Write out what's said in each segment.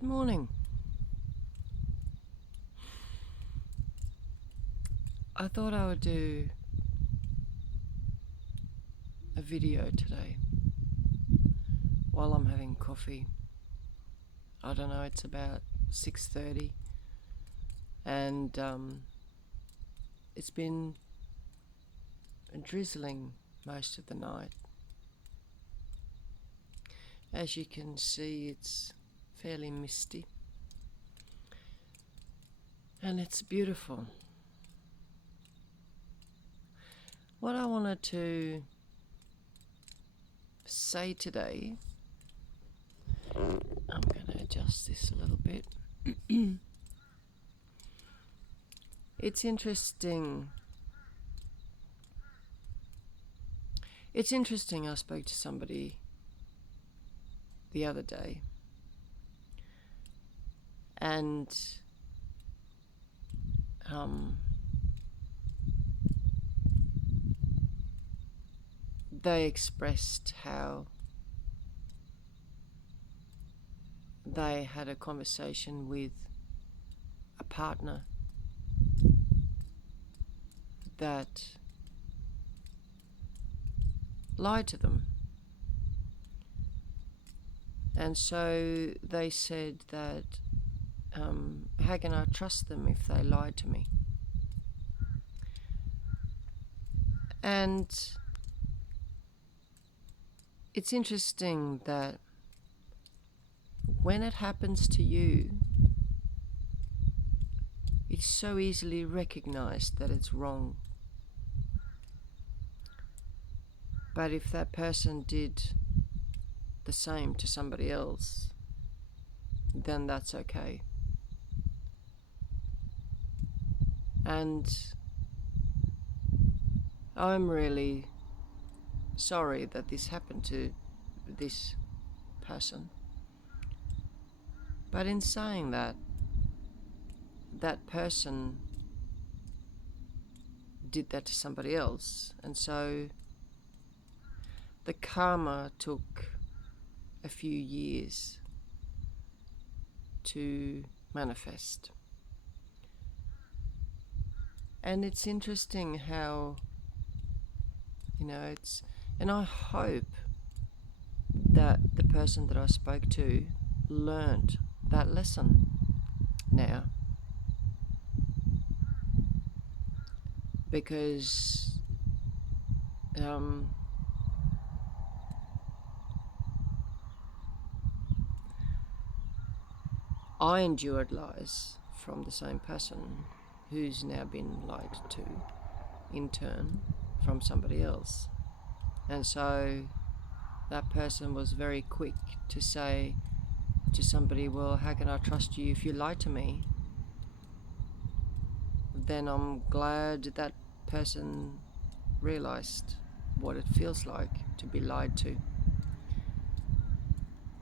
Good morning. I thought I would do a video today while I'm having coffee. I don't know, it's about 6:30 and it's been drizzling most of the night. As you can see, it's fairly misty and it's beautiful. What I wanted to say today, I'm going to adjust this a little bit. It's interesting. I spoke to somebody the other day, and they expressed how they had a conversation with a partner that lied to them. And so they said that, how can I trust them if they lied to me? And it's interesting that when it happens to you, it's so easily recognized that it's wrong. But if that person did the same to somebody else, then that's okay. And I'm really sorry that this happened to this person. But in saying that, that person did that to somebody else, and so the karma took a few years to manifest. And it's interesting how, and I hope that the person that I spoke to learned that lesson now. Because I endured lies from the same person who's now been lied to in turn from somebody else. And so that person was very quick to say to somebody, well, how can I trust you if you lie to me? Then I'm glad that person realized what it feels like to be lied to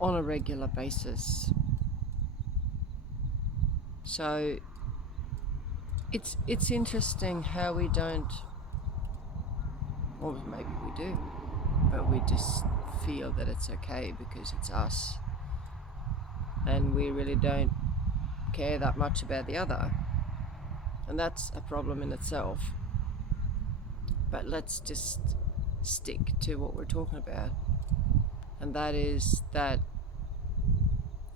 on a regular basis. So it's interesting how we don't, or maybe we do, but we just feel that it's okay because it's us, and we really don't care that much about the other, and that's a problem in itself. But let's just stick to what we're talking about, and that is that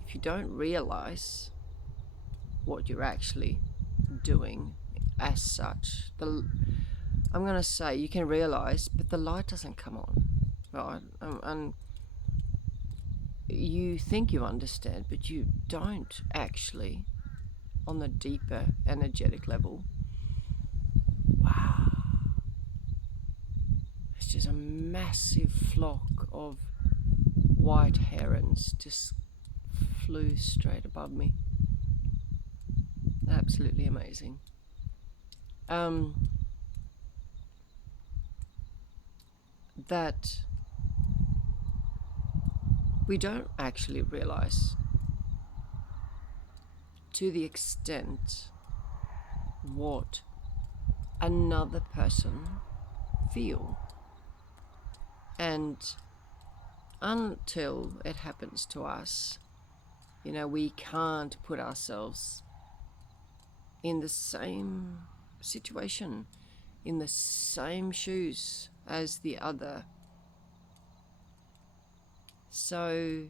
if you don't realize what you're actually doing as such, I'm going to say you can realize, but the light doesn't come on, right? And you think you understand, but you don't actually on the deeper energetic level. Wow. It's just a massive flock of white herons just flew straight above me. Absolutely amazing. That we don't actually realize to the extent what another person feel, and until it happens to us, We can't put ourselves in the same situation, in the same shoes as the other. So,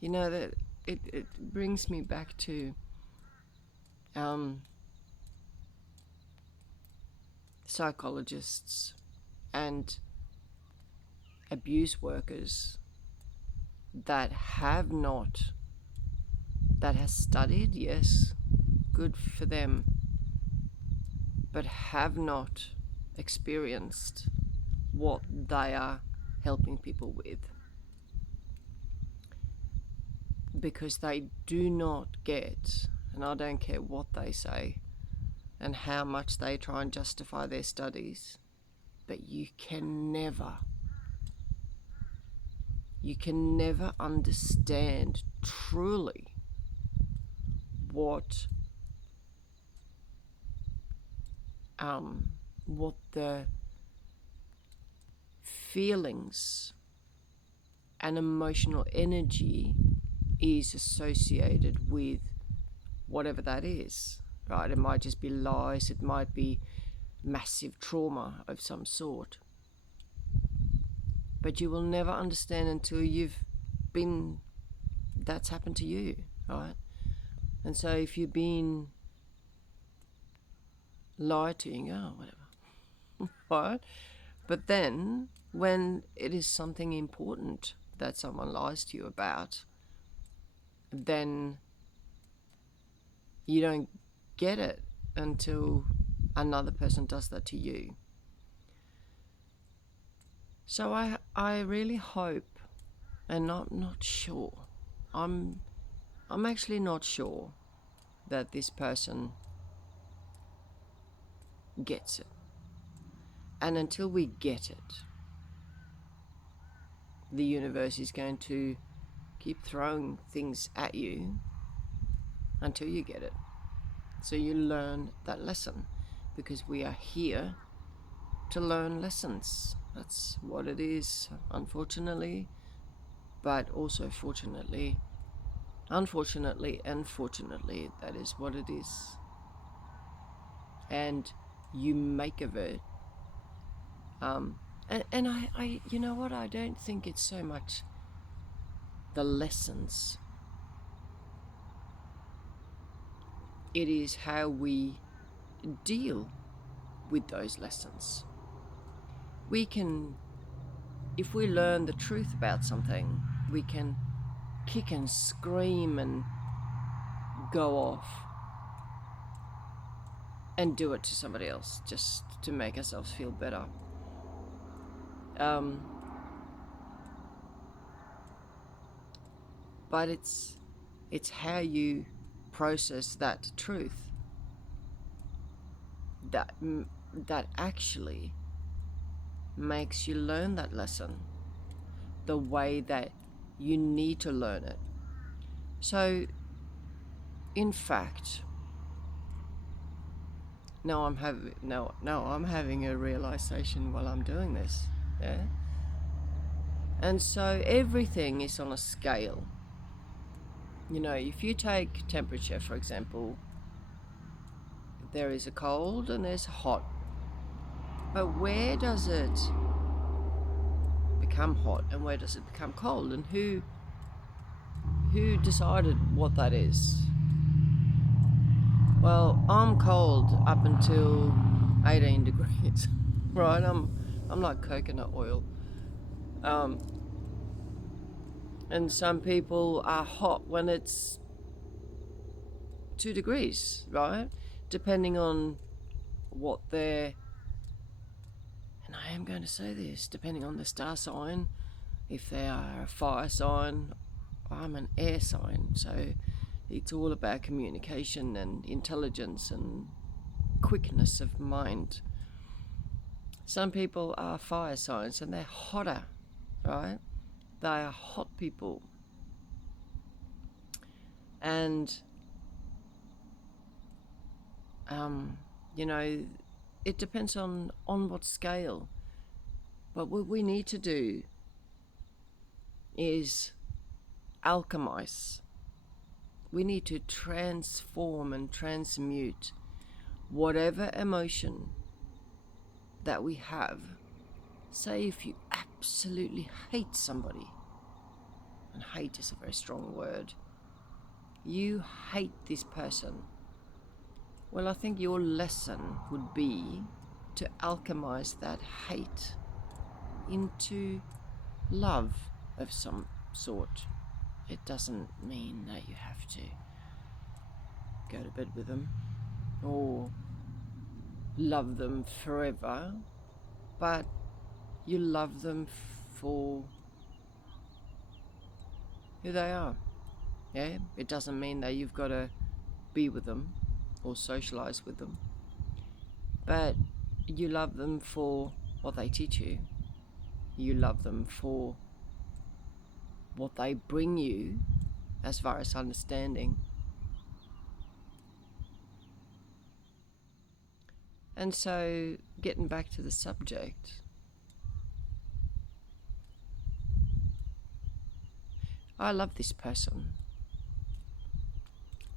that it brings me back to psychologists and abuse workers that have studied, yes, good for them, but have not experienced what they are helping people with, because they do not get, and I don't care what they say and how much they try and justify their studies, but you can never understand truly what the feelings and emotional energy is associated with whatever that is, right? It might just be lies, it might be massive trauma of some sort, but you will never understand until that's happened to you, right? And so if you've been lied to, you go, oh, whatever, right? But then when it is something important that someone lies to you about, then you don't get it until another person does that to you. So I really hope, and I'm not sure, I'm actually not sure that this person gets it. And until we get it, the universe is going to keep throwing things at you until you get it. So you learn that lesson, because we are here to learn lessons. That's what it is, unfortunately, but also fortunately. Unfortunately and fortunately, that is what it is. And you make of it. And I, you know what, I don't think it's so much the lessons. It is how we deal with those lessons. We can, if we learn the truth about something, we can kick and scream and go off and do it to somebody else just to make ourselves feel better. But it's how you process that truth that actually makes you learn that lesson the way that you need to learn it. So, in fact, I'm having a realization while I'm doing this. Yeah. And so everything is on a scale. If you take temperature, for example, there is a cold and there's a hot. But where does it become hot and where does it become cold? And who decided what that is? Well, I'm cold up until 18 degrees, right? I'm like coconut oil. And some people are hot when it's 2 degrees, right? Depending on what and I am going to say this, depending on the star sign, if they are a fire sign, I'm an air sign, so it's all about communication and intelligence and quickness of mind. Some people are fire signs and they're hotter, right? They are hot people. And, it depends on what scale. But what we need to do is alchemize. We need to transform and transmute whatever emotion that we have. Say if you absolutely hate somebody, and hate is a very strong word, you hate this person. Well, I think your lesson would be to alchemize that hate into love of some sort. It doesn't mean that you have to go to bed with them or love them forever, but you love them for who they are. Yeah, it doesn't mean that you've got to be with them or socialize with them, but you love them for what they teach you. You love them for what they bring you as far as understanding. And so, getting back to the subject, I love this person,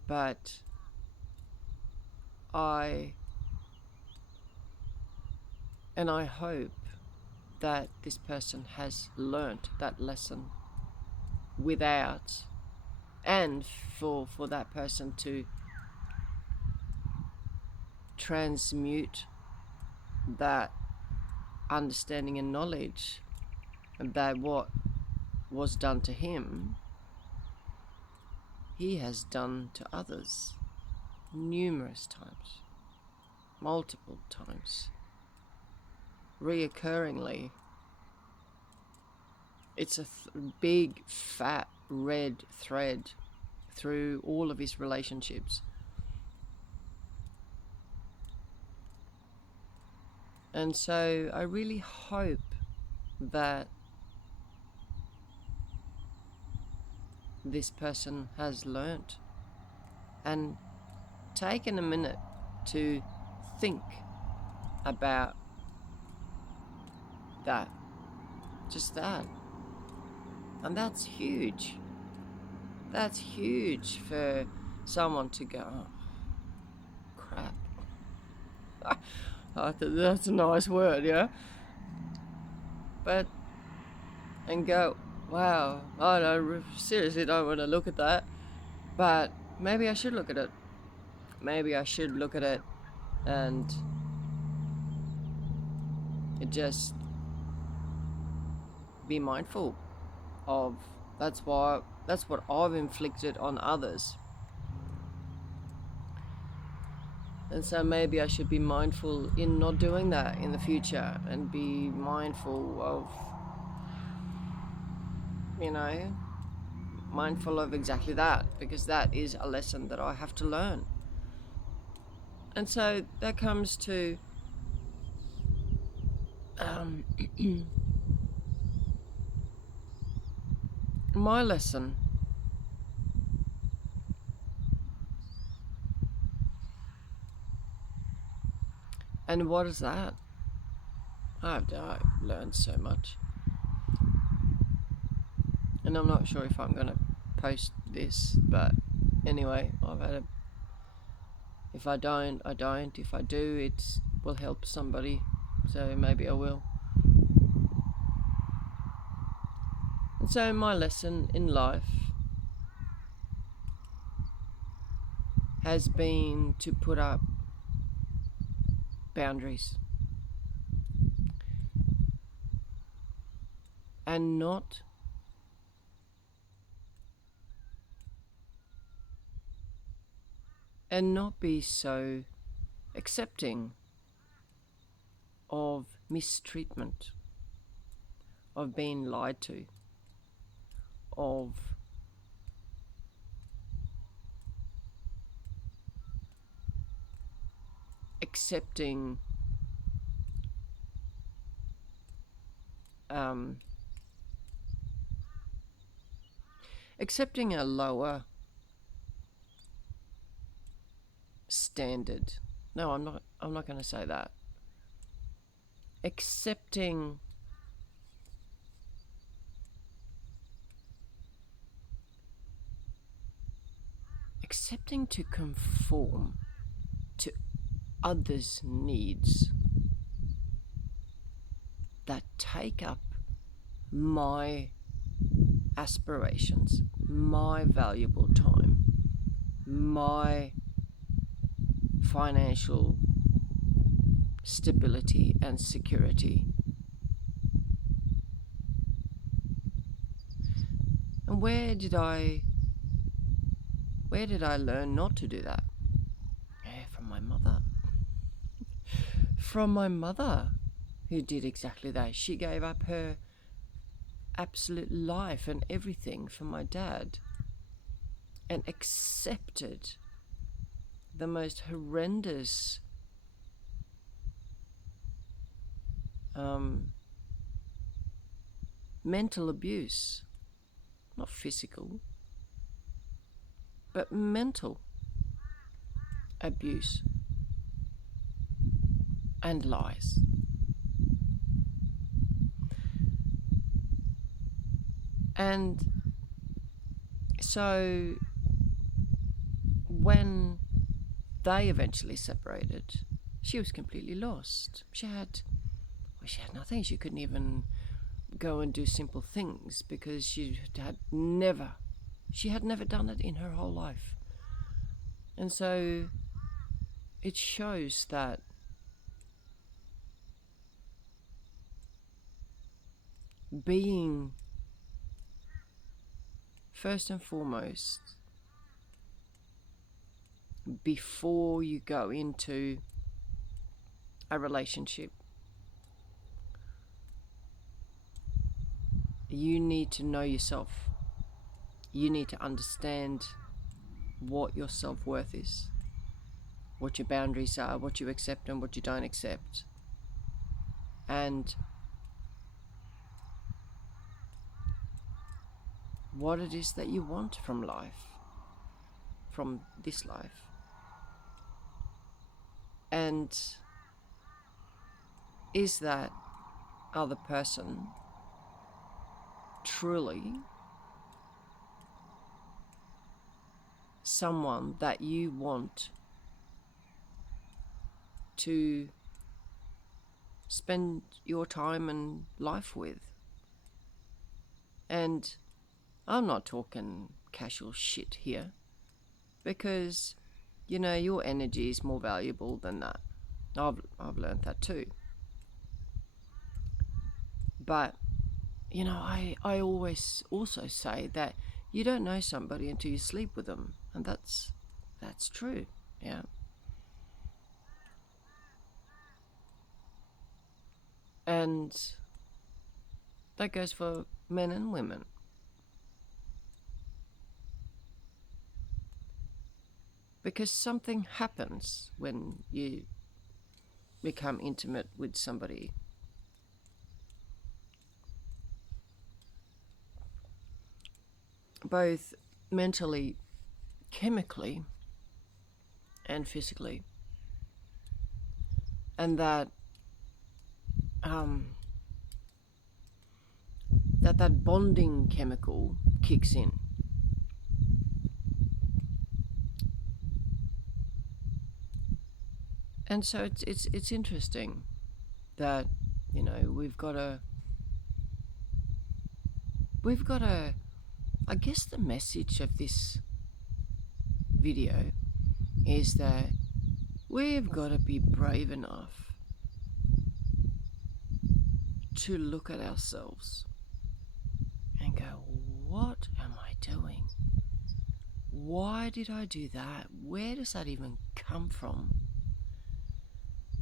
but I hope that this person has learnt that lesson without, and for that person to transmute that understanding and knowledge that what was done to him, he has done to others numerous times, multiple times, reoccurringly. It's a big, fat, red thread through all of his relationships. And so I really hope that this person has learnt and taken a minute to think about that. Just that. And that's huge. That's huge for someone to go, oh, crap. That's a nice word, yeah? But, and go, wow, I seriously don't want to look at that. But maybe I should look at it. Maybe I should look at it and just be mindful of. That's what I've inflicted on others. And so maybe I should be mindful in not doing that in the future, and be mindful of, mindful of exactly that, because that is a lesson that I have to learn. And so that comes to my lesson. And what is that? I've learned so much. And I'm not sure if I'm going to post this, but anyway, if I don't, I don't. If I do, it will help somebody, so maybe I will. And so my lesson in life has been to put up boundaries and not be so accepting of mistreatment, of being lied to, of accepting accepting a lower standard. No, I'm not going to say that. Accepting accepting to conform to others' needs that take up my aspirations, my valuable time, my financial stability and security. And where did I learn not to do that? Yeah, from my mother. From my mother, who did exactly that. She gave up her absolute life and everything for my dad and accepted the most horrendous mental abuse, not physical, but mental abuse and lies. And so when they eventually separated, she was completely lost. She had nothing. She couldn't even go and do simple things because she had never done it in her whole life. And so it shows that being, first and foremost, before you go into a relationship, you need to know yourself. You need to understand what your self-worth is, what your boundaries are, what you accept and what you don't accept, and what it is that you want from life, from this life. And is that other person truly someone that you want to spend your time and life with? And I'm not talking casual shit here, because your energy is more valuable than that. I've learned that too. But I always also say that you don't know somebody until you sleep with them, and that's true. Yeah. And that goes for men and women. Because something happens when you become intimate with somebody. Both mentally, chemically, and physically. And that that bonding chemical kicks in. And so it's interesting that we've got a I guess the message of this video is that we've got to be brave enough to look at ourselves and go, what am I doing? Why did I do that? Where does that even come from?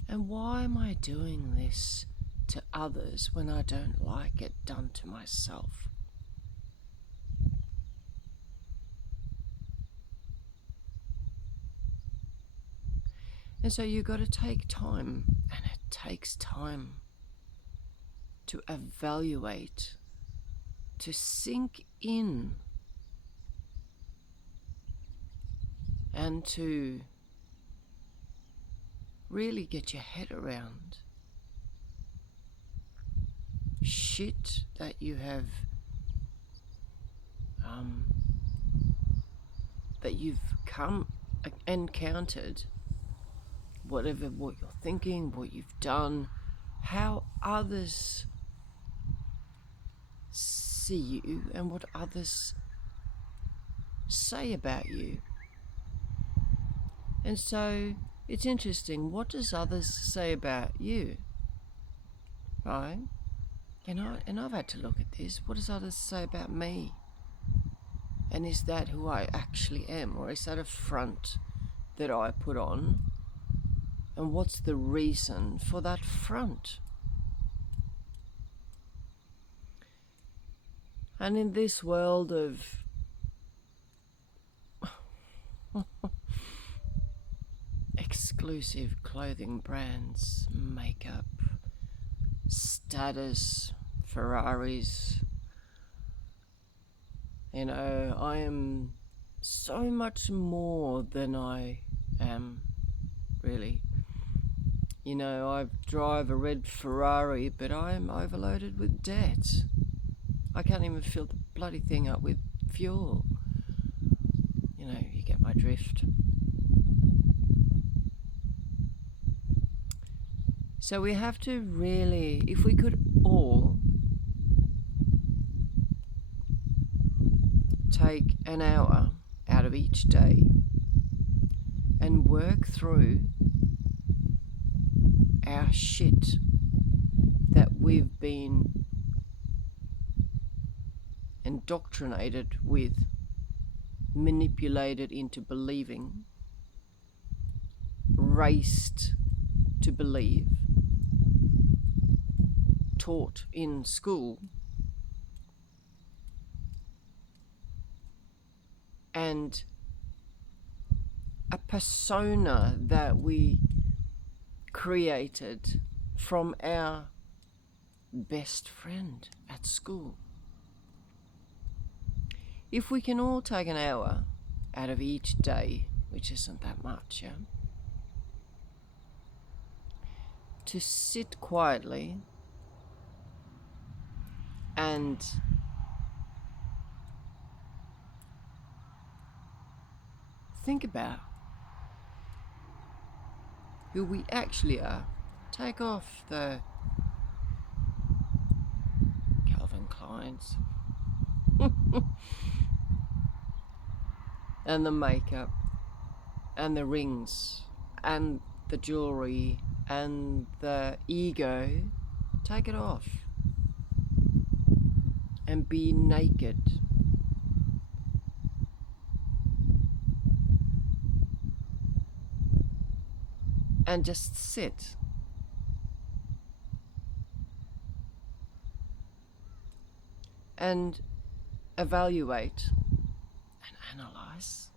And why am I doing this to others when I don't like it done to myself? And so you've got to take time, and it takes time to evaluate, to sink in, and to really get your head around shit that you have that you've encountered, what you're thinking, what you've done, how others see you and what others say about you. And so it's interesting, what does others say about you? Right? And I've had to look at this. What does others say about me? And is that who I actually am? Or is that a front that I put on? And what's the reason for that front? And in this world of exclusive clothing brands, makeup, status, Ferraris, I am so much more than I am, really. I drive a red Ferrari, but I'm overloaded with debt. I can't even fill the bloody thing up with fuel. You get my drift. So we have to really, if we could all take an hour out of each day and work through our shit that we've been indoctrinated with, manipulated into believing, raced to believe, taught in school, and a persona that we created from our best friend at school. If we can all take an hour out of each day, which isn't that much, yeah, to sit quietly and think about who we actually are. Take off the Calvin Kleins and the makeup and the rings and the jewelry and the ego. Take it off and be naked. And just sit. And evaluate and analyze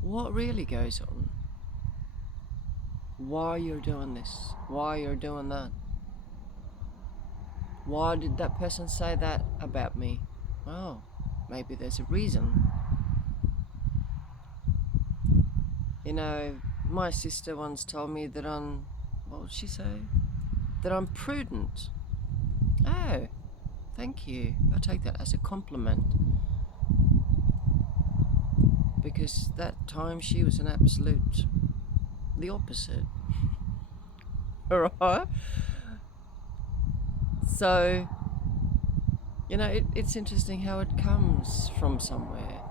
what really goes on, why you're doing this, why you're doing that. Why did that person say that about me? Oh, maybe there's a reason. My sister once told me that what would she say? That I'm prudent. Oh, thank you. I take that as a compliment. Because that time she was the opposite. Alright? So, it's interesting how it comes from somewhere.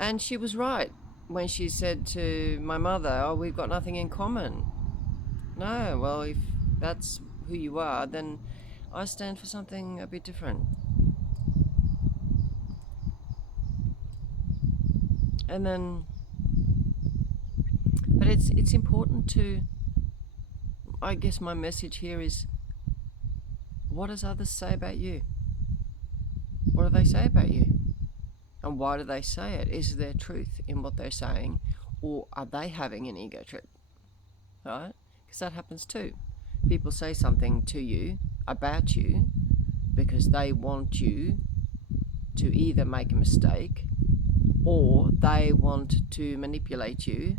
And she was right when she said to my mother, oh, we've got nothing in common. No, well, if that's who you are, then I stand for something a bit different. And then, but it's important to, I guess my message here is, what does others say about you? What do they say about you? And why do they say it? Is there truth in what they're saying, or are they having an ego trip? Right? Because that happens too. People say something to you, about you, because they want you to either make a mistake or they want to manipulate you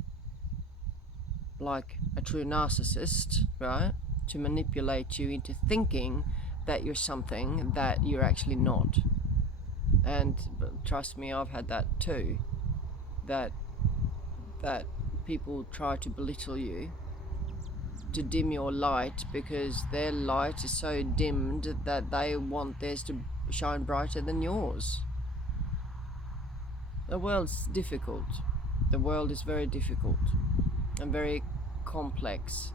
like a true narcissist, right? To manipulate you into thinking that you're something that you're actually not. And trust me, I've had that too. That people try to belittle you, to dim your light, because their light is so dimmed that they want theirs to shine brighter than yours. The world's difficult. The world is very difficult and very complex.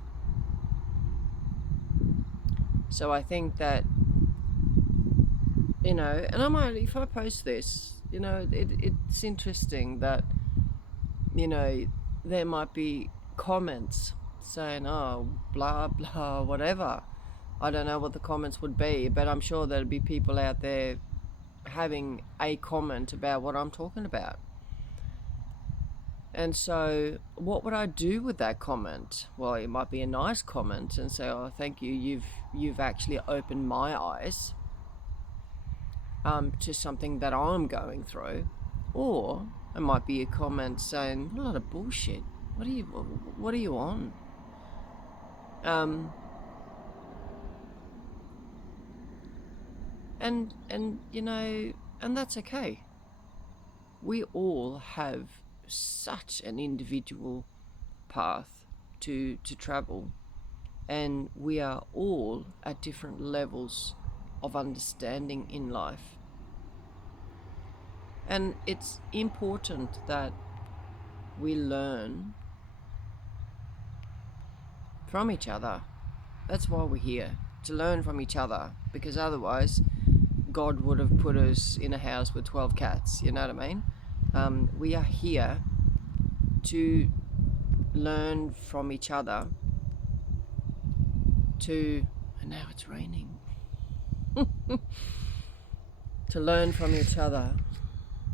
So I think that, and I might, if I post this, it's interesting that, there might be comments saying, oh, blah, blah, whatever. I don't know what the comments would be, but I'm sure there'll be people out there having a comment about what I'm talking about. And so what would I do with that comment? Well, it might be a nice comment and say, oh, thank you, you've actually opened my eyes to something that I'm going through. Or it might be a comment saying, a lot of bullshit. What are you on? And and that's okay. We all have such an individual path to travel, and we are all at different levels of understanding in life. And it's important that we learn from each other. That's why we're here, to learn from each other, because otherwise God would have put us in a house with 12 cats, you know what I mean? We are here to learn from each other, and now it's raining, to learn from each other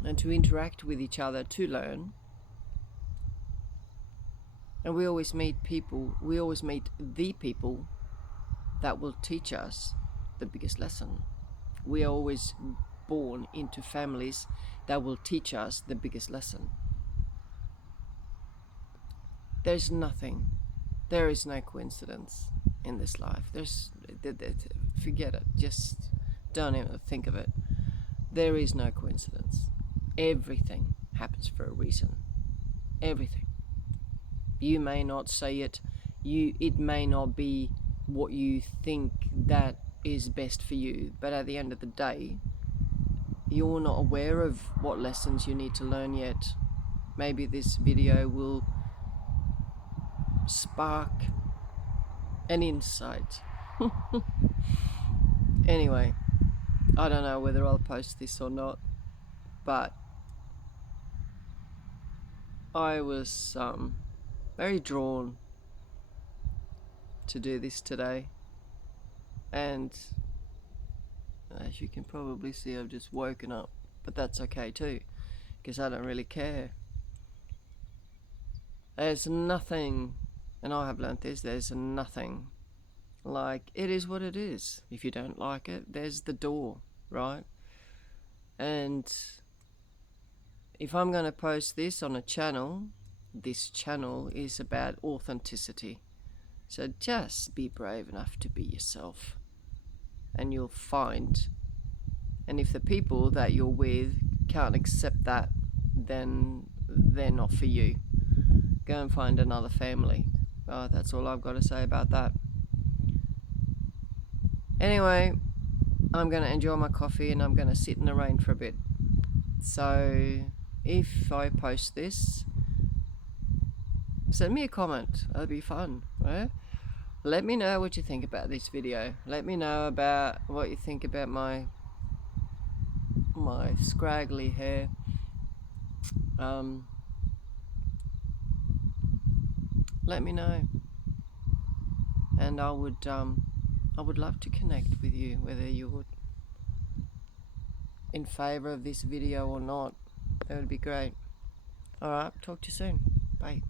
and to interact with each other to learn. And we always meet the people that will teach us the biggest lesson. We are always born into families that will teach us the biggest lesson. There is no coincidence in this life. Forget it. Just don't even think of it. There is no coincidence. Everything happens for a reason. Everything. You may not say it. It may not be what you think that is best for you, but at the end of the day, you're not aware of what lessons you need to learn yet. Maybe this video will spark an insight. Anyway, I don't know whether I'll post this or not, but I was very drawn to do this today, and as you can probably see, I've just woken up, but that's okay too, because I don't really care. There's nothing, and I have learnt this, there's nothing like, it is what it is. If you don't like it, there's the door, right? And if I'm going to post this on a channel, this channel is about authenticity. So just be brave enough to be yourself, and you'll find, and if the people that you're with can't accept that, then they're not for you. Go and find another family. That's all I've got to say about that. Anyway, I'm going to enjoy my coffee and I'm going to sit in the rain for a bit. So if I post this, send me a comment. That'll be fun, right? Let me know what you think about this video. Let me know about what you think about my scraggly hair. Let me know, and I would love to connect with you, whether you're in favor of this video or not. That would be great. Alright, talk to you soon. Bye.